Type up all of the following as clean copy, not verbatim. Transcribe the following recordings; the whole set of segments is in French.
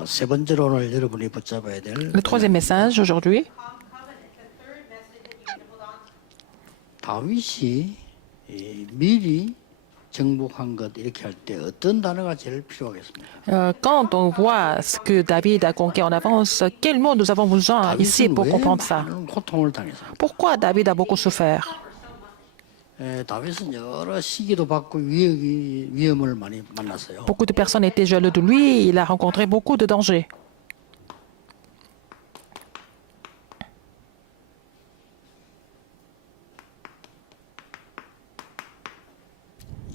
자, 세 번째로 오늘 여러분이 붙잡아야 될 Le troisième message aujourd'hui, 다윗이 미리 정복한 것 이렇게 할 때 어떤 단어가 제일 필요하겠습니까? quand on voit ce que David a conquis en avance, quel mot nous avons besoin ici 다윗은 pour 왜 comprendre ça? 많은 고통을 당했어요? Pourquoi David a beaucoup souffert? 다윗은 여러 시기도 받고 위험을 많이 만났어요. Beaucoup de personnes étaient jaloux de lui, il a rencontré beaucoup de dangers.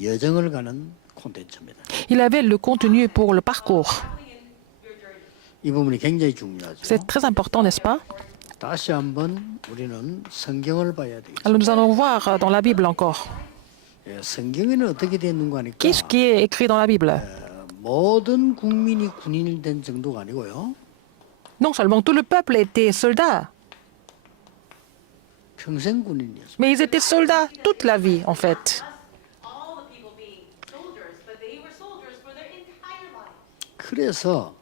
여정을 가는 콘텐츠입니다. Il avait le contenu pour le parcours. 이 부분이 굉장히 중요하죠. C'est très important, n'est-ce pas? 다시 한번 우리는 성경을 봐야 되겠죠. Alors nous allons voir dans la Bible encore. 성경에는 어떻게 되어 있는가 하니까 Qu'est-ce qui est écrit dans la Bible? 모든 국민이 군인이 된 정도가 아니고요. Non seulement tout le peuple était soldat, 평생 군인이었어요. mais ils étaient soldats toute la vie, en fait. all the people being soldiers, but they were soldiers for their entire lives. 그래서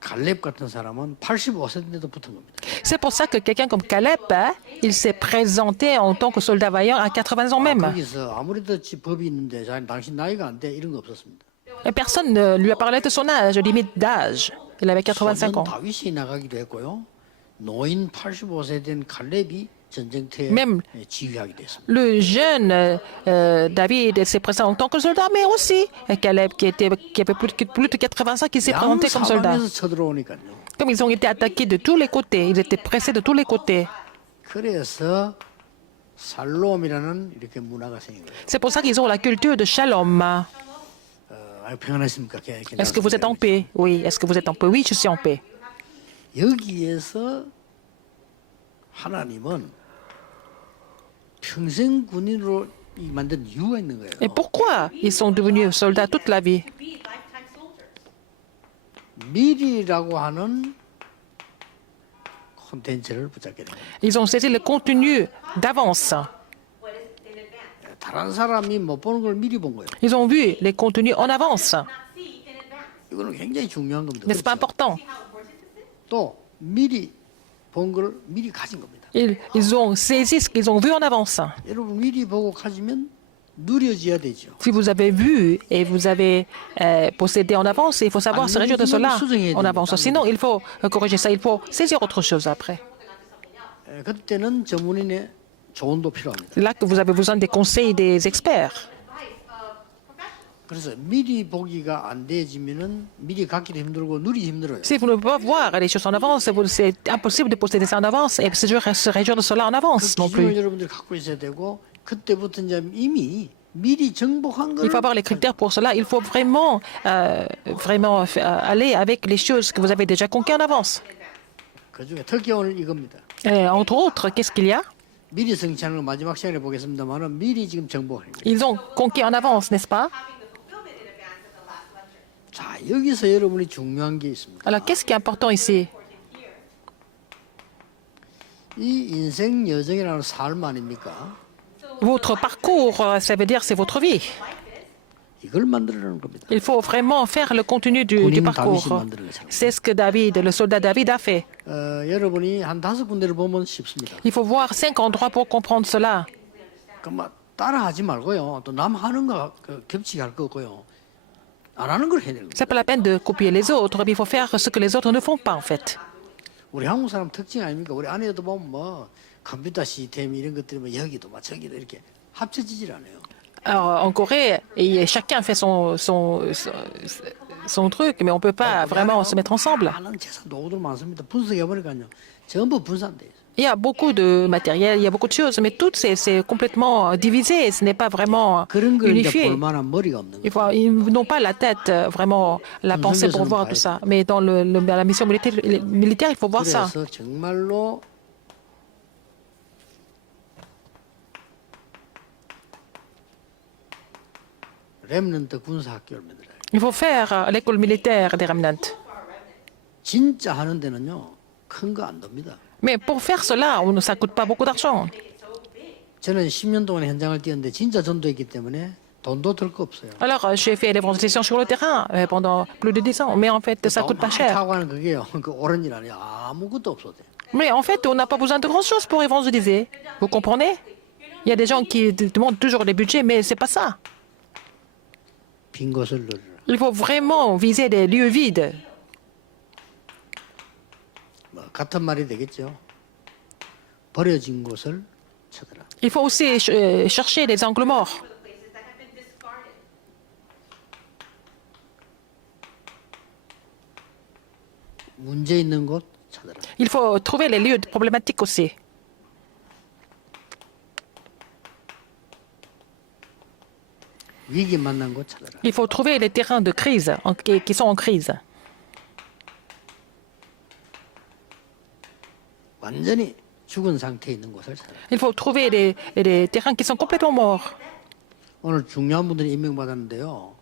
갈렙 같은 사람은 85세인데도 붙은 겁니다. C'est pour ça que quelqu'un comme Caleb, hein, il s'est présenté en tant que soldat vaillant à 80 ans même. 거기서 아무래도 법이 있는데 당신 나이가 안 돼 이런 거 없었습니다. Et personne ne lui a parlé de son âge, limite d'âge. Il avait 85 소년 ans. 다윗이 나가기도 했고요. 노인 85세 된 갈렙이 전쟁터에 Même 지휘하게 됐습니다. le jeune David s'est présenté en tant que soldat, mais aussi Caleb qui avait plus de 85 qui s'est présenté comme soldat. 양사방에서 쳐들어오니까요. Comme ils ont été attaqués de tous les côtés, ils étaient pressés de tous les côtés. 그래서 살롬이라는 이렇게 문화가 생긴 거예요. C'est pour ça qu'ils ont la culture de Shalom. 평안하십니까? Est-ce que vous êtes en paix? Oui. Est-ce que vous êtes en paix? Oui, je suis en paix. 여기에서 하나님은 평생 군인으로 만든 이유가 있는 거예요. Et pourquoi ils sont devenus soldats toute la vie? To be lifetime soldiers. 미리라고 하는 콘텐츠를 붙잡게 됩니다. Ils ont saisi le contenu d'avance. What is in advance? 다른 사람이 못 보는 걸 미리 본 거예요. Ils ont vu les contenus en avance. Not see in advance. 이거는 굉장히 중요한 겁니다. N'est-ce pas 그렇죠? important? See how important this is? 또 미리 본 걸 미리 가진 겁니다. Ils ont saisi ce qu'ils ont vu en avance. 여러분 미리 보고 가지면 누려져야 되죠. Si vous avez vu et vous avez possédé en avance, il faut savoir se réjouir de cela en avance. Sinon, il faut corriger ça. Il faut saisir autre chose après. 그때는 전문인의 조언도 필요합니다. C'est là que vous avez besoin des conseils des experts. 그래서 미리 보기가 안 되지면은 미리 갖기도 힘들고 누리기 힘들어요. Si vous ne pouvez pas voir les choses en avance, c'est impossible de posséder ça en avance et se réjouir de cela en avance 그 non 기준을 plus. 여러분들이 갖고 있어야 되고 그때부터 이제 이미 미리 정복한 Il 걸 faut avoir les critères pour cela. Il faut vraiment, aller avec les choses que vous avez déjà conquis en avance. 그중에 특이한 이겁니다. Et entre autres, qu'est-ce qu'il y a? 미리 성취하는 걸 마지막 시간에 보겠습니다만은 미리 지금 정복하는 거예요. Ils ont conquis en avance, n'est-ce pas? Having the fulfillment in advance is the last lecture. 자, 여기서 여러분이 중요한 게 있습니다. Alors, qu'est-ce qui est important ici? 이 인생 여정이라는 삶 아닙니까? Votre parcours, ça veut dire c'est votre vie. 이걸 만들어내는 겁니다. Il faut vraiment faire le contenu du parcours. C'est ce que David, le soldat David a fait. 여러분이 한 5군데를 보면 쉽습니다. Il faut voir 5 endroits pour comprendre cela. 그만 따라하지 말고요. 또 남 하는 거 겹치게 할 거고요. 안 하는 걸 해야 되는 거예요. C'est pas la peine de copier les autres, mais il faut faire ce que les autres ne font pas en fait. 우리 한국 사람 특징 아닙니까? 우리 안에도 보면 뭐 컴퓨터 시스템 이런 것들이 뭐 여기도 막 저기도 이렇게 합쳐지질 않아요. Alors, en Corée, chacun fait son truc, mais on ne peut pas vraiment se mettre ensemble. 많은 재산 도구들 많습니다. 분석해 보니까요. 전부 분산돼 있어요. Il y a beaucoup de matériel, il y a beaucoup de choses, mais tout c'est complètement divisé, ce n'est pas vraiment 그런 걸 이제 unifié. 볼 만한 머리가 없는 거예요. Ils n'ont pas la tête, vraiment, la pensée pour voir tout ça. Mais dans la mission militaire, il faut voir ça. 그래서 정말로 렘넌트 군사학교를 만들어요. Il faut faire l'école militaire des remnants. 진짜 하는 데는요. 큰 거 안 됩니다. Mais pour faire cela, ça ne coûte pas beaucoup d'argent. 저는 10년 동안 현장을 뛰었는데 진짜 전도했기 때문에 돈도 들 거 없어요. Alors, j'ai fait l'évangélisation sur le terrain pendant plus de 10 ans, mais en fait, ça coûte pas cher. 타고 하는 그게요. 그 옳은 일 아니에요. 아무것도 없어도 돼. Mais en fait, on n'a pas besoin de grand-chose pour évangéliser. Vous comprenez? Il y a des gens qui demandent toujours des budgets, mais c'est pas ça. 빈 곳을 누르라. Il faut vraiment viser des lieux vides. 뭐 같은 말이 되겠죠. 버려진 곳을 찾아라. Il faut aussi chercher les angles morts. the places that have been discarded. 문제 있는 곳 찾아라. Il faut trouver les lieux problématiques aussi. 위기 만난 곳 찾아라. Il faut trouver les terrains de crise qui sont en crise. 완전히 죽은 상태에 있는 곳을 찾아라. Il faut trouver les terrains qui sont complètement morts. 오늘 중요한 분들이 임명받았는데요.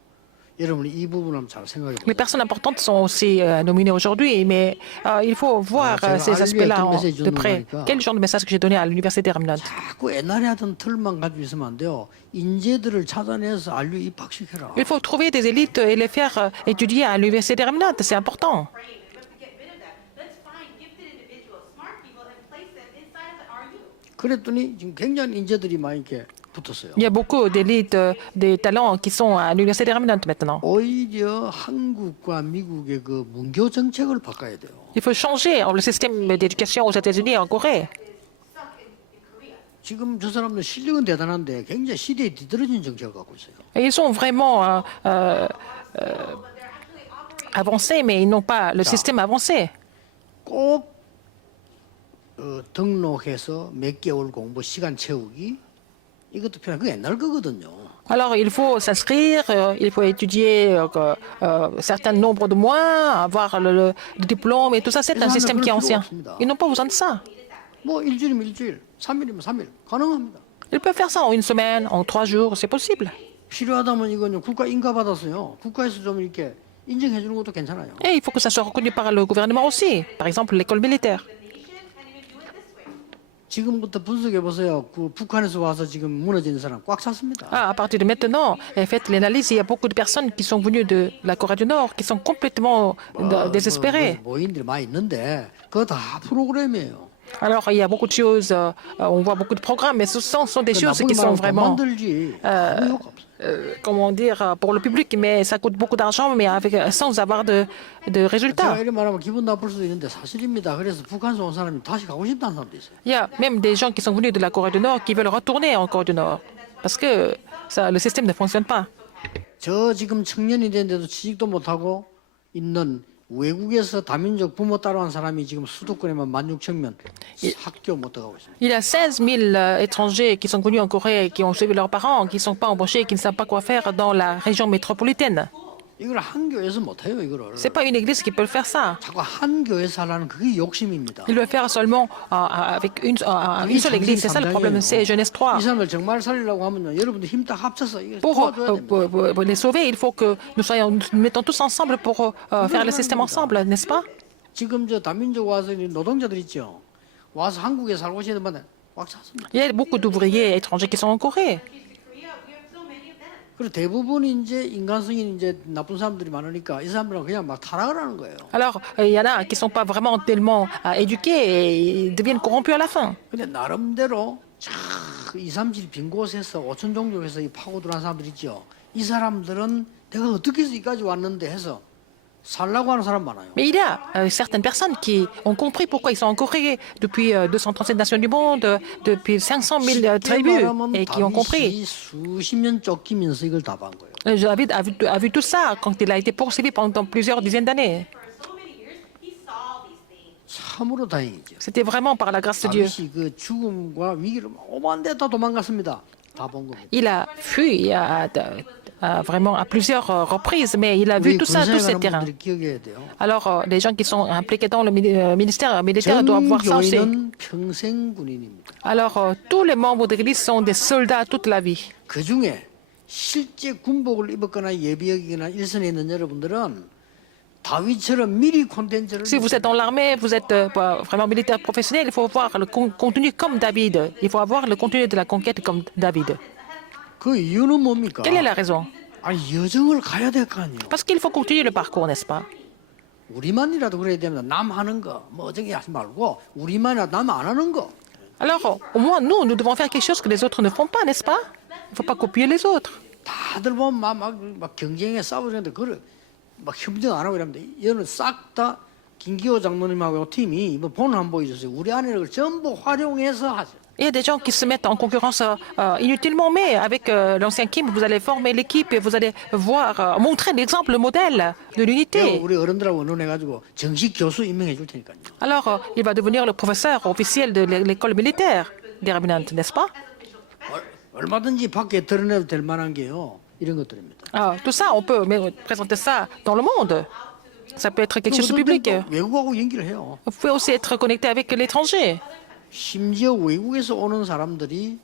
여러분이 이 부분을 한번 잘 생각해 Les 보세요. personnes importantes sont aussi nominées aujourd'hui, mais il faut voir ces aspects-là de près. Quel genre de message que j'ai donné à l'université Ramnad? 자꾸 옛날에 하던 틀만 가지고 있으면 안 돼요. 인재들을 찾아내서 알류 입학시켜라. Il faut trouver des élites et les faire étudier à l'université Ramnad. C'est important. Frame. We have to get rid of that. Let's find gifted individuals, smart people, and place them inside of the RU. 그랬더니 지금 굉장히 인재들이 많이 이렇게 붙었어요. Il y a beaucoup d'élites, des talents qui sont à l'université Ramnad maintenant. 오히려 한국과 미국의 그 문교 정책을 바꿔야 돼요. Il faut changer le système d'éducation aux États-Unis et en Corée. Stuck in Korea. 지금 저 사람들 실력은 대단한데 굉장히 시대에 뒤떨어진 정책을 갖고 있어요. Et ils sont vraiment avancés, mais ils n'ont pas le système avancé. 꼭 등록해서 몇 개월 공부 시간 채우기 이것도 필요한 그 옛날 거거든요. Alors, il faut s'inscrire, il faut étudier un certain nombre de mois, avoir le diplôme et tout ça, c'est un système qui est ancien. Ils n'ont pas besoin de ça. 뭐 일주일이면 일주일, 3일이면 3일 가능합니다. Ils peuvent faire ça en une semaine, en 3 jours, c'est possible. 필요하다면 이거는 국가 인가 받았어요. 국가에서 좀 이렇게 인정해 주는 것도 괜찮아요. Et il faut que ça soit reconnu par le gouvernement aussi. Par exemple, l'école militaire. 지금부터 분석해 보세요. 그 북한에서 와서 지금 무너지는 사람 꽉 찼습니다. À partir de maintenant, faites l'analyse, il y a beaucoup de personnes qui sont venues de la Corée du Nord, qui sont complètement désespérées. 모임들이 많이 있는데 그거 다 프로그램이에요. Alors, il y a beaucoup de choses, on voit beaucoup de programmes, mais ce sont des choses qui 나쁘게 sont 말하면 돈 vraiment, 만들지 아무 효과 없어요. comment dire, pour le public, mais ça coûte beaucoup d'argent, mais sans avoir de 제가 résultats. 이렇게 말하면 기분 나쁠 수도 있는데 사실입니다. 그래서 북한에서 온 사람이 다시 가고 싶다는 사람도 있어요. Il y a même des gens qui sont venus de la Corée du Nord qui veulent retourner en Corée du Nord, parce que le système ne fonctionne pas. 저 지금 청년이 됐는데도 취직도 못하고 있는 외국에서 다민족 부모 따라온 사람이 지금 수도권에만 16,000명 학교 못 들어가고 있습니다. Il y a 16 000 étrangers qui sont venus en Corée, qui ont suivi leurs parents, qui ne sont pas embauchés, qui ne savent pas quoi faire dans la région métropolitaine. 이걸 한 교회에서 못해요, 이거를. C'est pas une église qui peut le faire ça. 자꾸 한 교회에서 하려는 그게 욕심입니다. Il veut faire seulement avec une seule église. C'est ça le problème. C'est Genèse 3. 이 사람을 정말 살리려고 하면요, 여러분들 힘 다 합쳐서 이게 Pour, 도와줘야 됩니다. pour les sauver, il faut que nous mettons tous ensemble pour faire le système ensemble, n'est-ce pas? 지금 저 다민족 와서 노동자들 있죠. 와서 한국에 살고 싶은 분들 꽉 찼습니다. Il y a beaucoup d'ouvriers étrangers qui sont en Corée. Korea, we have so many of them. 그리고 대부분이 이제 인간성이 이제 나쁜 사람들이 많으니까 이 사람들은 그냥 막 타락을 하는 거예요. Alors, il y en a qui ne sont pas vraiment tellement éduqués et ils deviennent corrompus à la fin. 근데 나름대로 참 2, 3질 빈 곳에서 5천 종족에서 이 파고 들어간 사람들 있죠. 이 사람들은 내가 어떻게 해서 여기까지 왔는데 해서 살라고 하는 사람 많아요. Mais il y a certaines personnes qui ont compris pourquoi ils sont en Corée depuis 237 nations du monde, depuis 500 000 tribus, et qui ont compris. 다윗이 수십 년 쫓기면서 이걸 다 본 거예요. David a vu tout ça quand il a été poursuivi pendant plusieurs dizaines d'années. For so many years, he saw these things. 참으로 다행이죠. C'était vraiment par la grâce de Dieu. 다윗이 그 죽음과 위기를 오만 데 다 도망갔습니다. 다 본 겁니다. Il a fui vraiment à plusieurs reprises, mais il a vu 우리 tout ça, tous ces 군사에 가는 terrains. 분들이 기억해야 돼요. Alors, les gens qui sont impliqués dans le ministère militaire doivent voir ça aussi. 전교인은 평생 군인입니다. Alors, tous les membres de l'Église sont des soldats toute la vie. 그 중에 실제 군복을 입었거나 예비역이거나 일선에 있는 여러분들은 다윗처럼 미리 콘텐츠를 Si vous êtes dans l'armée, vous êtes vraiment militaire professionnel, il faut voir le contenu comme David. Il faut avoir le contenu de la conquête comme David. 그 이유는 뭡니까? Quelle est la raison? 아니 여정을 가야 될 거 아니에요. Parce qu'il faut continuer le parcours, n'est-ce pas? 우리만이라도 그래야 됩니다. 남 하는 거 뭐 어저께 하지 말고 우리만이라도 남 안 하는 거. Alors, au moins, nous devons faire quelque chose que les autres ne font pas, n'est-ce pas? Il ne faut pas copier les autres. 다들 보면 막 경쟁에 싸우는데 그걸 막 협정 안 하고 이러는데 이거는 싹 다 김기호 장로님하고 팀이 이번 본을 한번 보여줬어요. 우리 안에를 전부 활용해서 하죠. Il y a des gens qui se mettent en concurrence inutilement, mais avec l'ancien Kim, vous allez former l'équipe et vous allez voir, montrer l'exemple, le modèle de l'unité. 우리 어른들하고 의논해가지고 정식 교수 임명해 줄 테니까요. Alors, il va devenir le professeur officiel de l'école militaire des Rabbinantes, n'est-ce pas? 얼마든지 밖에 드러내도 될 만한 게요. 이런 것들입니다. Tout ça, on peut présenter ça dans le monde. Ça peut être quelque chose de public. 또 외국하고 연기를 해요. Vous pouvez aussi être connecté avec l'étranger. 심지어 외국에서 오는 사람들이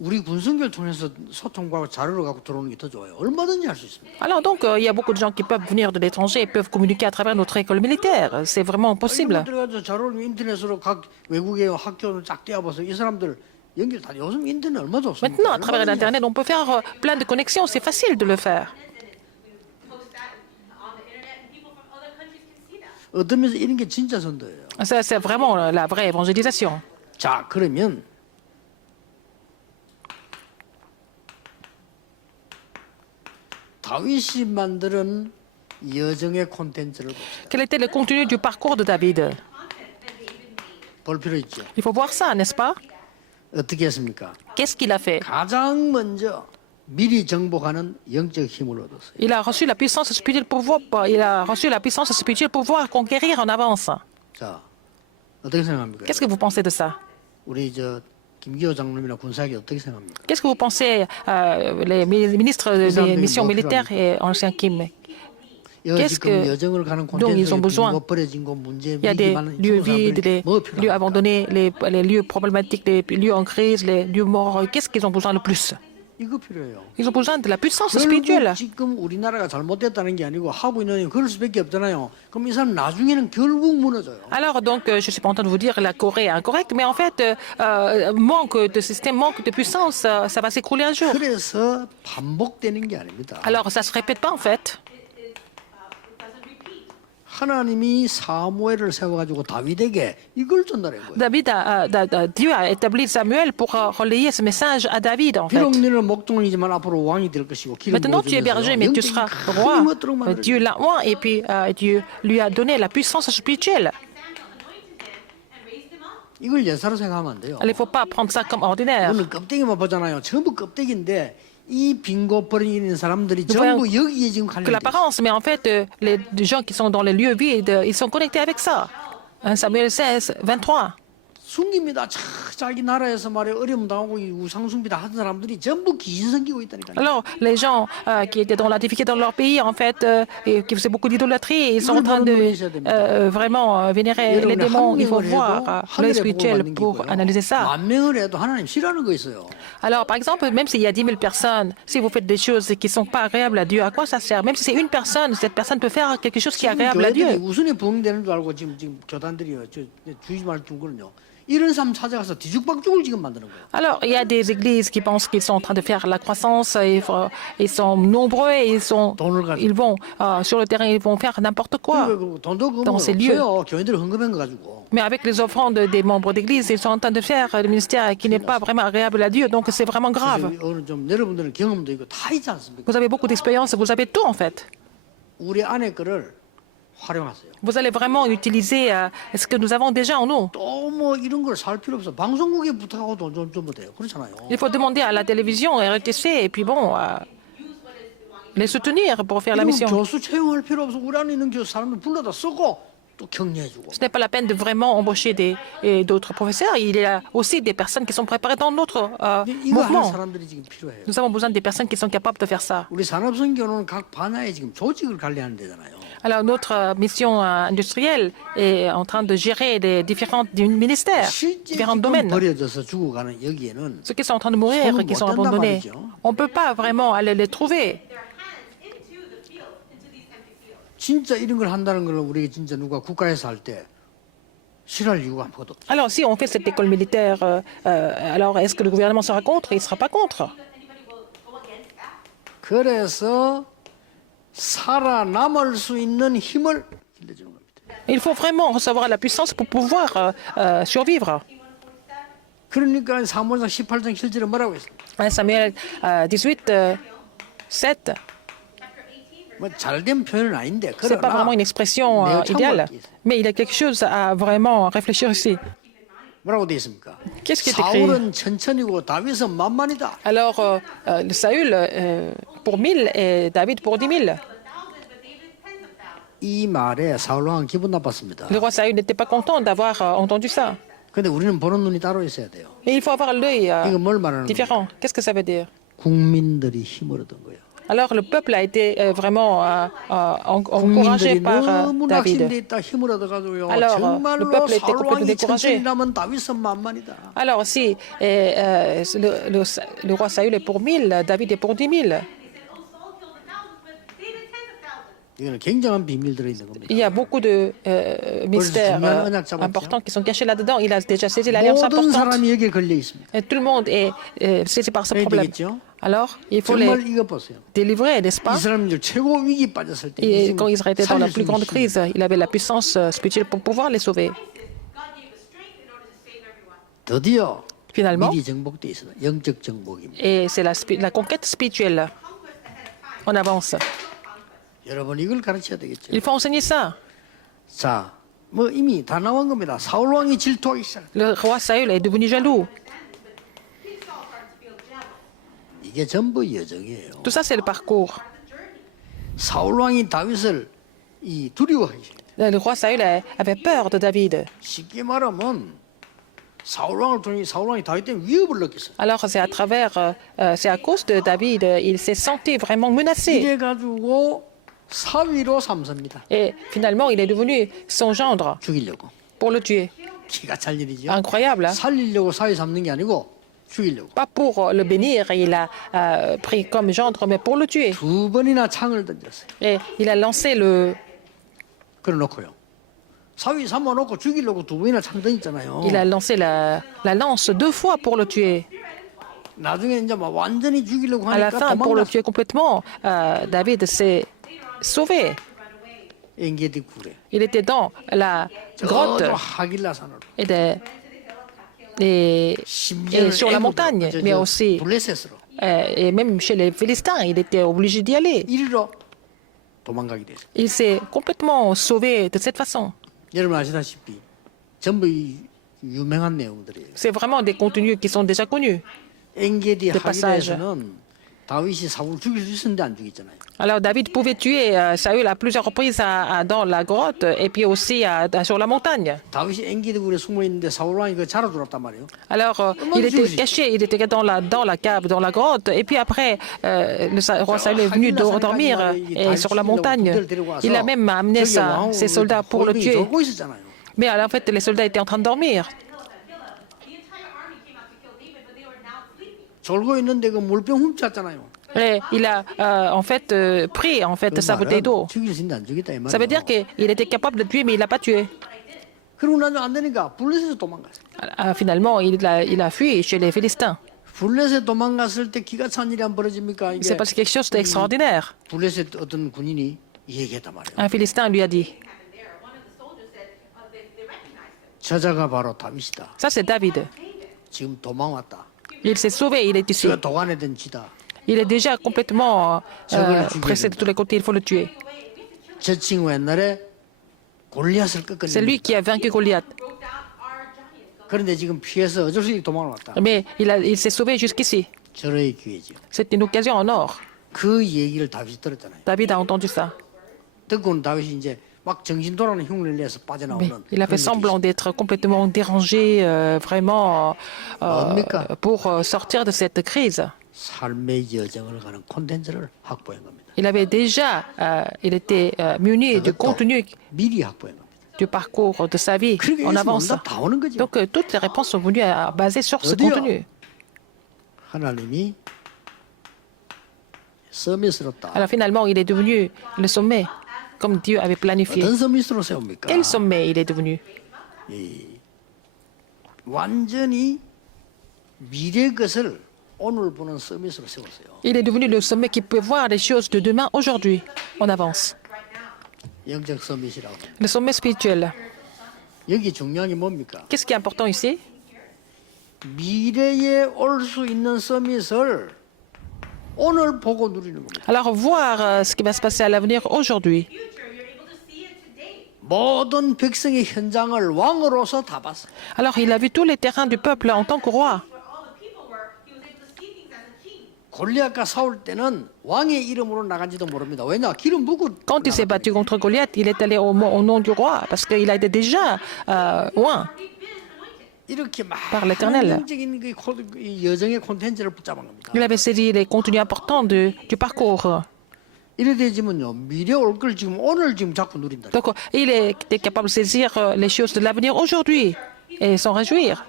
우리 군성교를 통해서 소통하고 자료를 갖고 들어오는 게 더 좋아요. 얼마든지 할 수 있습니다. Alors donc, il y a beaucoup de gens qui peuvent venir de l'étranger et peuvent communiquer à travers notre école militaire. C'est vraiment possible. 들어가서 자료를 인터넷으로 각 외국의 학교를 쫙 떼어봐서 이 사람들 연결 다 요즘 인터넷 얼마 좋습니까? Maintenant, à travers l'Internet, on peut faire plein de connexions. C'est facile de le faire. Post that on the internet and people from other countries can see that. 어떤 면에서 이런 게 진짜 선도예요. Ça, c'est vraiment la vraie évangélisation. 자, 그러면 다윗이 만드는 여정의 콘텐츠를 봅시다. Quel était le contenu du parcours de David? 볼 필요 있죠. Il faut voir ça, n'est-ce pas? 어떻게 했습니까? Qu'est-ce qu'il a fait? 가장 먼저 미리 정복하는 영적 힘을 얻었어요. Il a reçu la puissance spirituelle pour voir, il a reçu la puissance spirituelle pour pouvoir conquérir en avance. 자, 어떻게 생각합니까? Qu'est-ce que vous pensez de ça? 우리 저 김기호 장로님이나 군사에게 어떻게 생각합니까? Qu'est-ce que vous pensez, les ministres des missions militaires et anciens Kim? Qu'est-ce 지금 여정을 가는 dont ils ont besoin? 빈곳 버려진 곳 문제 Il y a des 위기만 lieux 있는 vides, 사람들이 les 뭐 lieux 필요합니까? abandonnés, les lieux problématiques, les lieux en crise, les lieux morts. Qu'est-ce qu'ils ont besoin le plus? 이거 필요해요. Ils ont besoin de la puissance spirituelle. 결국 지금 우리나라가 잘못됐다는 게 아니고 하고 있는 그럴 수밖에 없잖아요. 그럼 이 사람 나중에는 결국 무너져요. Alors donc, je suis pas en train de vous dire que la Corée est incorrecte, mais en fait, manque de système, manque de puissance, ça va s'écrouler un jour. 그래서 반복되는 게 아닙니다. Alors, ça se répète pas en fait. 하나님이 사무엘을 세워가지고 다윗에게 이걸 전달한 거예요. Dieu a établi Samuel pour relayer ce message à David en fait. 비록 너는 목동이지만 앞으로 왕이 될 것이고 기름 Maintenant, tu es berger, mais tu seras roi. Dieu l'a oint et puis Dieu lui a donné la puissance spirituelle. 이걸 예사로 생각하면 안 돼요. Il ne faut pas prendre ça comme ordinaire. 오늘 껍데기만 보잖아요. 전부 껍데기인데 이 빈곳 버리는 사람들이 Nous voyons 전부 여기에 지금 que 관련돼 있어요. l'apparence, mais en fait, les gens qui sont dans les lieux vides, ils sont connectés avec ça. Samuel 16, 23. 숨깁니다. 자기 나라에서 말에 어려움 당하고 이 우상숭배 다 하던 사람들이 전부 귀신 섬기고 있다니까요. Alors, les gens qui étaient dans la difficulté dans leur pays, en fait, et qui faisaient beaucoup d'idolâtrie, ils sont en train de vraiment vénérer les démons. Il faut voir l'œil spirituel pour analyser ça. 만 명을 해도 하나님 싫어하는 거 있어요. Alors, par exemple, même s'il y a 10 000 personnes, si vous faites des choses qui ne sont pas agréables à Dieu, à quoi ça sert? Même si c'est une personne, cette personne peut faire quelque chose qui est agréable à 교회들이 Dieu. 우선에 부흥되는 줄 알고 지금 교단들이요. 주의지 말 중거는요. 이런 사람 찾아가서 뒤죽박죽을 지금 만드는 거예요. Alors, il y a des églises qui pensent qu'ils sont en train de faire la croissance, ils sont nombreux, et ils vont sur le terrain, ils vont faire n'importe quoi. 돈도 dans ces lieux. 없어요. 교회들이 헌금한 거 가지고. Mais avec les offrandes des membres d'église, ils sont en train de faire le ministère qui n'est pas vraiment agréable à Dieu, donc c'est vraiment grave. 오늘 좀 여러분들은 경험도 있고 다 있지 않습니까? Vous avez beaucoup d'expérience, vous avez tout en fait. 우리 안에 거를 활용하세요. Vous allez vraiment utiliser ce que nous avons déjà en nous. 또 뭐 이런 걸 살 필요 없어. 방송국에 부탁하고 좀 못해요. 그렇잖아요. Il faut demander à la télévision, RTC, et puis bon, les soutenir pour faire la 이런 mission. 교수 채용할 필요 없어. 우리 안에 있는 교수 사람들 불러다 쓰고 또 격려해주고. Ce n'est pas la peine de vraiment embaucher d'autres professeurs. Il y a aussi des personnes qui sont préparées dans notre 이거 하는 mouvement. 사람들이 지금 필요해요. Nous avons besoin des personnes qui sont capables de faire ça. 우리 산업선교는 각 반야에 지금 조직을 관리하는 데잖아요. Alors, notre mission industrielle est en train de gérer les différents ministères, 실제 différents 지금 domaines. 버려져서 죽어가는 여기에는 Ceux qui sont en train de mourir, qui sont abandonnés, on ne peut pas vraiment aller les trouver. their hands into the field, into these empty fields. 진짜 이런 걸 한다는 걸 우리 진짜 누가 국가에서 할 때 싫어할 이유가 아무것도 없어요. Alors, si on fait cette école militaire, alors est-ce que le gouvernement sera contre? Il ne sera pas contre. Anybody will go 그래서 살아남을 수 있는 힘을 길러주는 겁니다. Il faut vraiment recevoir la puissance pour pouvoir survivre. 그러니까 사무엘상 18장 7절에 뭐라고 했어요? 1 Samuel 18, 7. 뭐 잘된 표현은 아닌데 Ce n'est pas 그러나 vraiment une expression 내가 idéale, 참고할 게 있어요. mais il y a quelque chose à vraiment réfléchir ici. 뭐라고 되어 있습니까? Qu'est-ce qui est écrit? 사울은 천천히고 다윗은 만만이다. Alors, le Saül pour 1000 et David pour 10 000. 이 말에 사울 왕은 기분 나빴습니다. Le roi Saül n'était pas content d'avoir entendu ça. 근데 우리는 보는 눈이 따로 있어야 돼요. Mais il faut avoir l'œil 이거 뭘 말하는 거예요? différent. Qu'est-ce que ça veut dire? 국민들이 힘을 얻은 거예요. Alors, le peuple a été vraiment encouragé 국민들이 par 너무 낙심돼 David. 있다 힘을 얻어가지고요. Alors, le 정말로 peuple était 사울 complètement 왕이 découragé. 천천히라면 다윗은 만만이다. Alors, si le roi Saül est pour 1000, David est pour 10 000. 이거는 굉장한 비밀 들어있는 겁니다. Il y a beaucoup de mystères importants qui sont cachés là-dedans. Il a déjà saisi l'alliance 모든 importante. 사람이 여기에 걸려 있습니다. Et tout le monde est saisi par ce 그래야 problème. 되겠죠? Alors, il faut les 정말 이거 보세요. délivrer, n'est-ce pas? 이스라엘들 최고 위기 빠졌을 때 Et quand Israël était dans la 살릴 수 plus 있는 grande 힘이 crise, il avait la puissance spirituelle pour pouvoir les sauver. 드디어 Finalement, 미리 정복돼 있어요. 영적 정복입니다. et c'est la conquête spirituelle. On avance. 여러분 이걸 가르쳐야 되겠죠. Il faut enseigner ça. 자, 뭐 이미 다 나온 겁니다. 사울 왕이 질투하기 시작. Le roi Saül est devenu jaloux. 이게 전부 여정이에요. Tout ça, c'est le parcours. 사울 왕이 다윗을 이 두려워하기 시작. Le roi Saül avait peur de David. 쉽게 말하면 사울 왕을 통해 사울 왕이 다윗 때문에 위협을 느꼈어요. Alors, c'est à cause de David, il s'est senti vraiment menacé. 이래 가지고 사위로 삼습니다. Et finalement, il est devenu son gendre 죽이려고. pour le tuer. 기가 찰 일이죠. Incroyable, hein? 살리려고 사위 삼는 게 아니고 죽이려고. Pas pour le bénir, il a pris comme gendre, mais pour le tuer. 두 번이나 창을 던졌어요. Et il a lancé le, 그래 놓고요. 사위 삼아 놓고 죽이려고 두 번이나 창 던졌잖아요. il a lancé la lance 2 fois pour le tuer. 나중에 이제 막 완전히 죽이려고 À la 하니까 fin, pour le 도망갔어. tuer complètement, David s'est sauvé. 엔게디 굴에. Il était dans la grotte 저저 하길라 산으로. et 심지어는 sur la 애굽으로, montagne, mais aussi 블레셋으로 et même chez les Philistins, il était obligé d'y aller. 이리로 도망가게 됐어요. Il s'est complètement sauvé de cette façon. 여러분 아시다시피 전부 이 유명한 내용들이에요. C'est vraiment des contenus qui sont déjà connus. 엔게디 des passages. 하길에서는 다윗이 사울 죽일 수 있었는데 안 죽였잖아요. Alors David pouvait tuer Saül à plusieurs reprises dans la grotte et puis aussi sur la montagne. 다윗이 엔게디 굴에 숨어 있는데 사울 왕이 그 자러 들어왔단 말이에요. Alors il était caché, il était dans la cave, dans la grotte, et puis après le roi Saül est venu dormir et sur la montagne. Il a même amené ses soldats pour le tuer. 졸고 있었잖아요. Mais en fait les soldats étaient en train de dormir. 졸고 있는데 그 물병 훔쳤잖아요. Et il a pris sa bouteille d'eau. 죽일 수 있는데 안 죽였다 이 Ça veut dire 말이에요. qu'il était capable de tuer, mais il n'a pas tué. 그러고 나서 안 되니까 블레셋에 도망갔어요. Finalement, il a fui chez les Philistins. 블레셋 도망갔을 때 기가 찬 일이 안 벌어집니까? Il s'est passé quelque chose d'extraordinaire. 블레셋 어떤 군인이 얘기했단 말이에요. Un Philistin lui a dit, 저자가 바로 다윗이다. ça c'est David. 지금 도망왔다. Il s'est sauvé, il est ici. 제가 도관에든 지다. Il est déjà complètement pressé de tous les côtés, il faut le tuer. 저 친구 옛날에 골리앗을 C'est lui 꺾었는데 qui a vaincu Goliath. 그런데 지금 피해서 어쩔 수 없이 도망을 왔다. Mais il s'est sauvé jusqu'ici. 절호의 기회죠. C'est une occasion en or. 그 얘기를 다윗이 들었잖아요. David a entendu ça. 듣고는 다윗이 이제 막 정신 돌아오는 흉내를 내서 Mais 빠져나오는 il a fait semblant d'être complètement dérangé, vraiment, pour sortir de cette crise. 삶의 여정을 가는 콘텐츠를 확보한 겁니다. Il était muni du 그것도 contenu 미리 확보한 겁니다. du parcours de sa vie 그러니까 en 예수 avance. 응답 다 오는 거죠. Donc toutes les réponses sont venues basées sur ce 어디요? contenu. 하나님이 서밋스럽다. Alors finalement, il est devenu le sommet, comme Dieu avait planifié. 어떤 서밋으로 세웁니까? Quel sommet il est devenu? 완전히 미래 것을 오늘 보는 서밋으로 세웠어요. Il est devenu le sommet qui peut voir les choses de demain aujourd'hui, en avance. 영적 서밋이라고. Le sommet spirituel. 여기 중요한 게 뭡니까? Qu'est-ce qui est important ici? 미래에 올 수 있는 서밋을 오늘 보고 누리는 겁니다. Alors, voir ce qui va se passer à l'avenir aujourd'hui. Future, you're able to see it today. 모든 백성의 현장을 왕으로서 다 봤어요. Alors, il a vu tous les terrains du peuple en tant que roi. Where all the people were, he was able to see things as a king. 골리앗과 싸울 때는 왕의 이름으로 나간지도 모릅니다. 왜냐? 기름 붓고 Quand il s'est battu contre Goliath, il est allé au nom du roi parce qu'il a été déjà loin. 이렇게 Par l'Éternel. 영적인 이 여정의 콘텐츠를 붙잡은 겁니다. Il avait saisi les contenus importants du parcours. 이래 되지면요 미래 올 걸 지금 오늘 지금 자꾸 누린다. Donc, il était capable de saisir les choses de l'avenir aujourd'hui et s'en réjouir.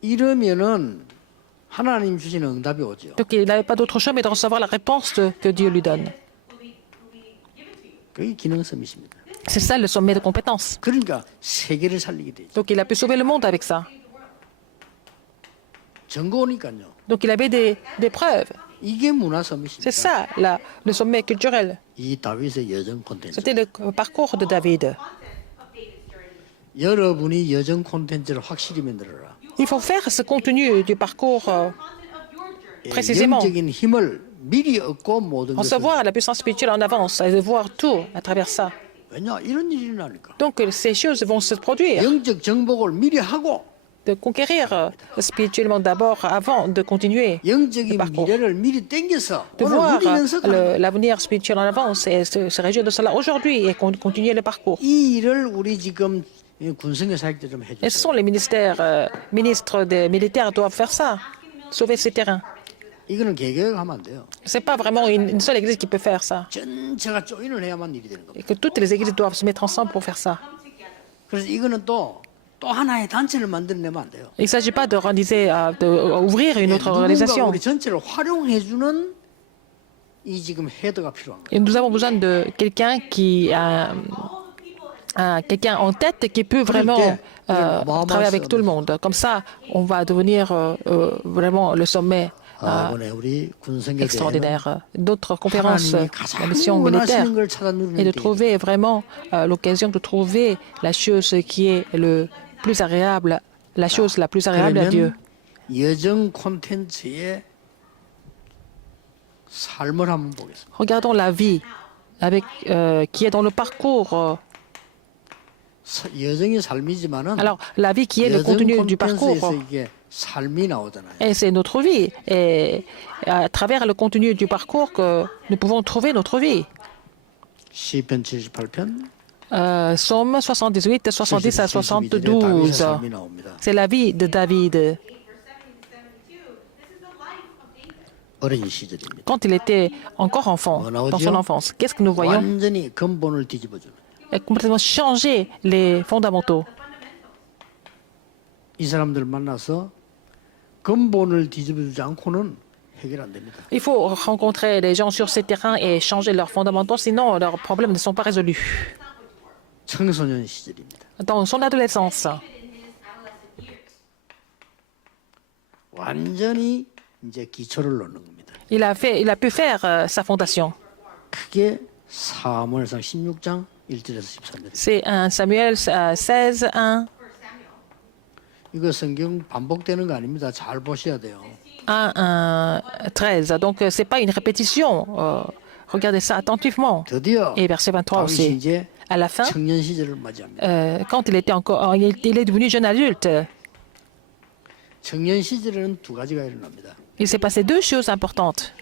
이러면은 하나님 주시는 응답이 오죠. Donc, il n'avait pas d'autre choix mais de recevoir la réponse que Dieu lui donne. 그게 기능 서밋입니다. C'est ça le sommet de compétences. 그러니까 세계를 살리게 되죠. Donc, il a pu sauver le monde avec ça. 증거 오니까요. Donc, il avait des preuves. 이게 문화 C'est 서밋입니다. ça, le sommet culturel. 이 다윗의 여정 콘텐츠. C'était le parcours de David. 여러분이 여정 콘텐츠를 확실히 만들어라. Il faut faire ce contenu du parcours 예, précisément. 영적인 힘을 미리 얻고 모든 것을. Recevoir la puissance spirituelle en avance et de voir tout à travers ça. 왜냐 이런 일이 일어나니까. Donc ces choses vont se produire. 영적 정복을 미리 하고 De conquérir spirituellement d'abord avant de continuer. 영적인 parcours. 미래를 미리 땡겨서 De 오늘 voir 누리면서 가는 거예요. l'avenir spirituel en avance et se réjouir de cela aujourd'hui et continuer le parcours. 이 일을 우리 지금 군성의 사역들 좀 Et ce 해주세요. sont les ministres des militaires doivent faire ça, sauver ces terrains. 이거는 개개혁하면 안 돼요. C'est pas vraiment une seule église qui peut faire ça. 전체가 조인을 해야만 일이 되는 겁니다. Et que toutes les églises doivent se mettre ensemble pour faire ça. 그래서 이거는 또 하나의 단체를 만들어내면 안 돼요. Il ne s'agit pas d'ouvrir une autre 누군가 organisation. 우리 전체를 활용해주는 이 지금 헤드가 필요한 거예요. Et nous avons besoin de quelqu'un qui a quelqu'un en tête qui peut vraiment travailler avec tout le monde. Comme ça, on va devenir vraiment le sommet 이번에 우리 군성에 대한 extraordinaire. D'autres conférences, 하나님이 la 가장 mission militaire, 원하시는 걸 찾아 et de 누리는 데 trouver vraiment l'occasion de trouver la chose qui est le plus agréable, la chose la plus agréable à Dieu. 그러면 여정 콘텐츠의 삶을 한번 보겠습니다. Regardons la vie avec, qui est dans le parcours. 여정이 삶이지만은 Alors, la vie qui est le 여정 contenu du 콘텐츠에서 parcours. 이게 삶이 나오잖아요. Et c'est notre vie. Et à travers le contenu du parcours que nous pouvons trouver notre vie. 시편 78편 Psaume 78, 70 à 72. 72. 삶이 나옵니다. C'est la vie de David 어린 시절입니다. quand il était encore enfant, dans son enfance. Qu'est-ce que nous voyons? 완전히 근본을 뒤집어주는. Il a complètement changé les fondamentaux. 이 사람들 만나서 근본을 뒤집어주지 않고는 해결 안 됩니다. Il faut rencontrer les gens sur ces terrains et changer leurs fondamentaux, sinon leurs problèmes ne sont pas résolus. 청소년 시절입니다. Dans son adolescence, 완전히 이제 기초를 놓는 겁니다. il a pu faire sa fondation. 크게 사무엘상 16장 1절에서 13절. C'est 1 Samuel 16, 1, 이거 성경 반복되는 거 아닙니다. 잘 보셔야 돼요. 1, 13. Donc, ce n'est pas une répétition. Regardez ça attentivement. 드디어 Et verset 23 다윗이 aussi. 이제 À la fin, 청년 시절을 맞이합니다. quand il était encore, il est devenu jeune adulte. 청년 시절에는 두 가지가 일어납니다. Il s'est passé deux choses importantes.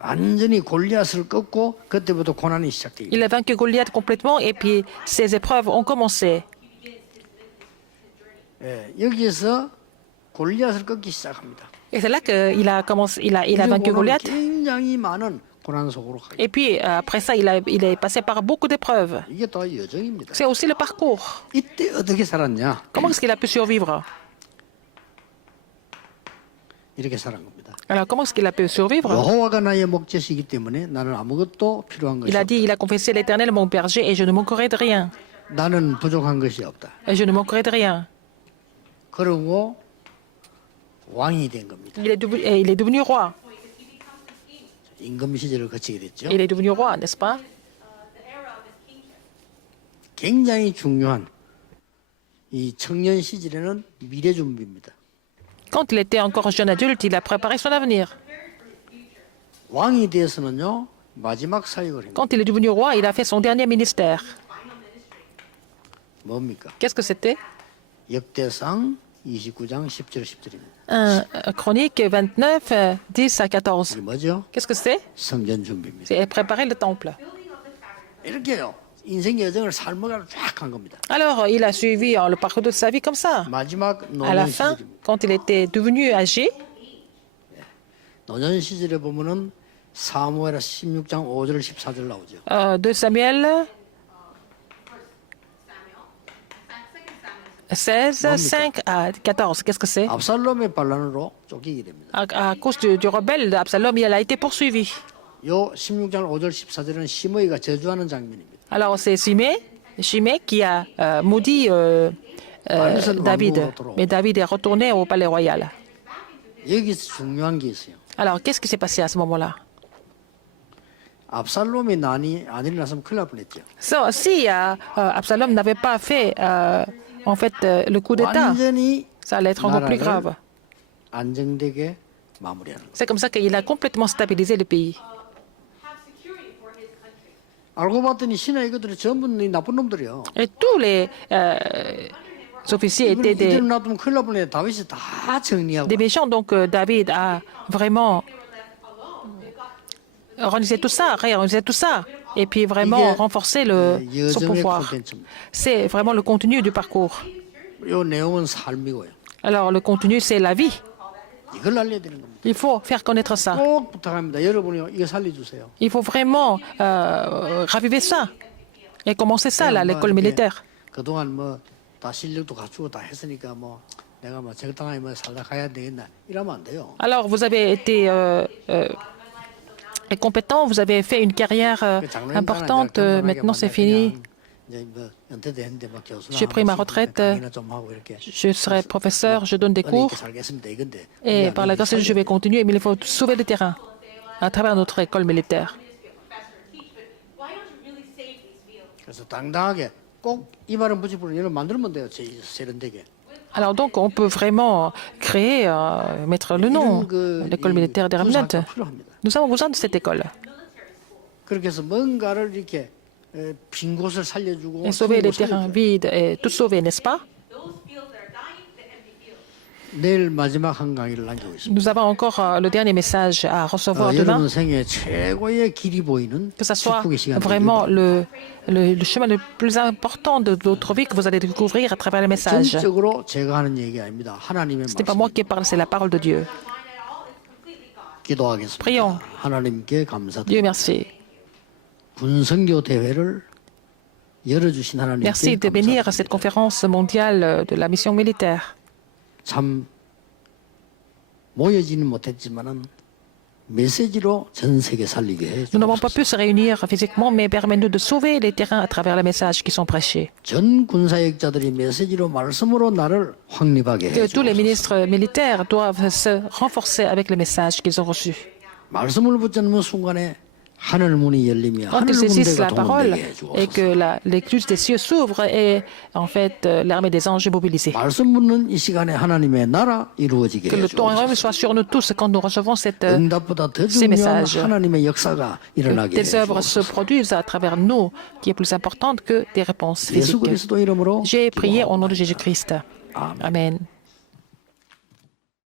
완전히 골리앗을 꺾고 그때부터 고난이 시작됩니다. Il a vaincu Goliath complètement et puis ses épreuves ont commencé. 예, 여기에서 골리앗을 꺾기 시작합니다. Et c'est là qu'il a commencé, il a vaincu 그리고는 Goliath. 굉장히 많은 고난 속으로 가게. Et puis après ça, il est passé par beaucoup d'épreuves. 이게 또 여정입니다. C'est aussi le parcours. 이때 어떻게 살았냐? Comment est-ce qu'il a pu survivre? 이렇게 살은 겁니다. Alors comment est-ce qu'il a pu survivre? 여호와가 나의 목젖이기 때문에 나는 아무것도 필요한 것이 Il a 없다. dit, il a confessé l'Éternel mon berger et je ne manquerai de rien. 나는 부족한 것이 없다. Et je ne manquerai de rien. 그러고 왕이 된 겁니다. Il est devenu roi. 임금 시절을 거치게 됐죠. Il est devenu roi, n'est-ce pas? 굉장히 중요한 이 청년 시절에는 미래 준비입니다. Quand il était encore jeune adulte, il a préparé son avenir. 왕이 되어서는요 마지막 사역을 합니다. Quand il est devenu roi, il a fait son dernier ministère. 뭡니까? Qu'est-ce que c'était? 역대상 29장 10절 10절입니다. Chronique 29, 10 à 14. 이게 뭐죠? Qu'est-ce que c'est? 성전 준비입니다. C'est préparer le temple. 이렇게요. 인생 여정을 삶을 쫙 한 겁니다. Alors, il a suivi le parcours de sa vie comme ça. 마지막 À la 노년 fin, 시절입니다. quand il était devenu âgé, 노년 시절에 보면은 사무엘 16장 5절 14절 나오죠. 2 Samuel 16, 5 à 14. Qu'est-ce que c'est? 압살롬의 반란으로 쫓기게 됩니다. À cause du rebelle d'Absalom, il a été poursuivi. 요 16장 5절 14절은 시므이가 저주하는 장면입니다. Alors, c'est Shimei qui a maudit David. Mais David est retourné au palais royal. 여기서 중요한 게 있어요. Alors, qu'est-ce qui s'est passé à ce moment-là? 압살롬의 난이 안 일어났으면 큰일 날 뻔했죠. Si Absalom n'avait pas fait en fait le coup d'État, 완전히 ça allait être encore plus grave. 안정되게 마무리하는 거. C'est comme ça qu'il a complètement stabilisé le pays. 알고 봤더니 신하 이것들이 전부 나쁜 놈들이요. Et tous les officiers étaient 이대로 놔두면 큰일 날 뻔해. 다윗이 다 정리하고 des méchants. Donc David a vraiment réalisé tout ça, réorganisé tout ça, et puis vraiment renforcé son 여정의 pouvoir. 콘텐츠입니다. C'est vraiment le contenu du parcours. 요 내용은 삶이고요. Alors le contenu, c'est la vie. 이걸 알려야 되는 겁니다. Il faut faire connaître ça. 꼭 부탁합니다. 여러분이 이거 살려주세요. Il faut vraiment raviver ça et commencer ça là, à l'école militaire. 그동안 뭐 다 실력도 갖추고 다 했으니까 뭐 내가 뭐 적당하게 뭐 살다 가야 되겠나 이러면 안 돼요. Alors vous avez été compétent, vous avez fait une carrière importante. Maintenant c'est fini. J'ai pris ma retraite. Je serai professeur, je donne des cours. Et par la grâce de Dieu, je vais continuer. Mais il faut sauver le terrain à travers notre école militaire. 그래서 당당하게 꼭 이 말은 부지불은 이런 만들면 돼요. 제 세련되게. Alors donc, on peut vraiment créer, mettre le nom, l'école militaire des Remnants. Nous avons besoin de cette école. 그렇게 해서 뭔가를 이렇게 빈 곳을 살려주고 Et sauver les terrains vides et tout sauver, n'est-ce pas? 내일 마지막 한 강의를 남기고 있습니다. Nous avons encore le dernier message à recevoir demain. 여러분 생애 최고의 길이 보이는 Que ce soit 축복의 시간 vraiment le chemin le plus important de votre vie que vous allez découvrir à travers le message. 전적으로 제가 하는 얘기 아닙니다. 하나님의 Ce n'est pas moi 말씀. qui parle, c'est la parole de Dieu. 기도하겠습니다. Prions. 하나님께 Dieu 감사드립니다. merci. 군선교 대회를 열어주신 하나님께 Merci de bénir 감사드립니다. cette conférence mondiale de la mission militaire. 참 모여지는 못했지만은 메시지로 전 세계 살리게 해 Nous n'avons pas 주옵소서. pu se réunir physiquement, mais permets-nous de sauver les terrains à travers les messages qui sont prêchés. 전 군사역자들이 메시지로 말씀으로 나를 확립하게 Que 해 tous les 주옵소서. ministres militaires doivent se renforcer avec les messages qu'ils ont reçus. 말씀을 붙잡는 순간에 하늘 문이 열리며 Quand 하늘 ils saisissent 군대가 la parole 동원되게 해 et 주옵소서. que les cluches des cieux s'ouvrent et en fait l'armée des anges est mobilisée. 말씀 붙는 이 시간에 하나님의 나라 이루어지게 Que 해 le temps 주옵소서. soit sur nous tous quand nous recevons 응답보다 더 ces 중요한 messages. 하나님의 역사가 일어나게 해 Des œuvres se 주옵소서. produisent à travers nous, qui est plus importante que des réponses 예수 physiques. 그리스도 이름으로 J'ai prié au nom de 기도합니다. Jésus-Christ. 아멘. Amen.